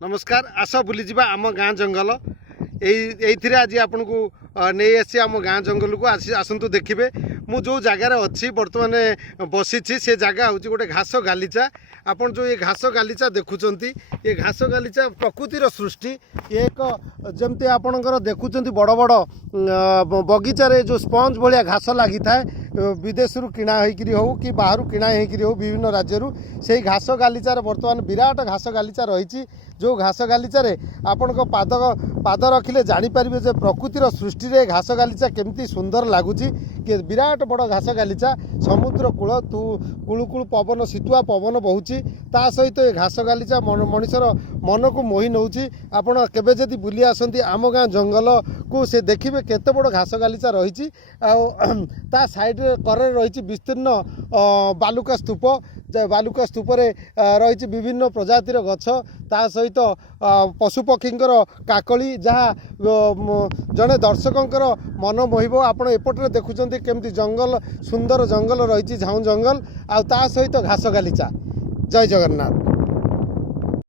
नमस्कार आस बुलीजा आम गाँ जंगल ये आज आपन को नहीं आसी आम गाँ जंगल को आसतु देखिए मु जो जगार अच्छी बर्तमान बसी से जगह हूँ गोटे घास गालीचा आपन जो ये घास गालीचा देखुंत ये घास गालीचा प्रकृतिर सृष्टि एक जमती आपणकर देखुंत बड़ बड़ बगीचार जो स्पंज भाया घास लगी था विदेश किणा हो कि बाहर किणा हो विभिन्न राज्य से घास गालीचार बर्तमान विराट घास गालीचा रही जो घास गालीचार आपण पाद पाद रखिले जापर जे प्रकृतिर सृष्टि रे घास गालीचा केमती सुंदर लगुच कि विराट बड़ घास गालीचा समुद्र कूल कूल पवन शीतुआ पवन बहुची ता सहित ये घास गालीचा मनीषर मन को मोहि नौ आपण केबे जदि बुली आसती आम गाँ जंगल को से देखिए केते बड़ घास गालीचा रही ता साइड करे रही विस्तीर्ण बालुका स्तूप बालुका स्तूप रही विभिन्न प्रजातिर गछ ता सहित पशुपक्षींकर काकली जहाँ जड़े दर्शकंकर मन मोहिब आपण एपटे देखुं केमती जंगल सुंदर जंगल रही झाऊ जंगल आ ता सहित घास गालीचा। जय जगन्नाथ।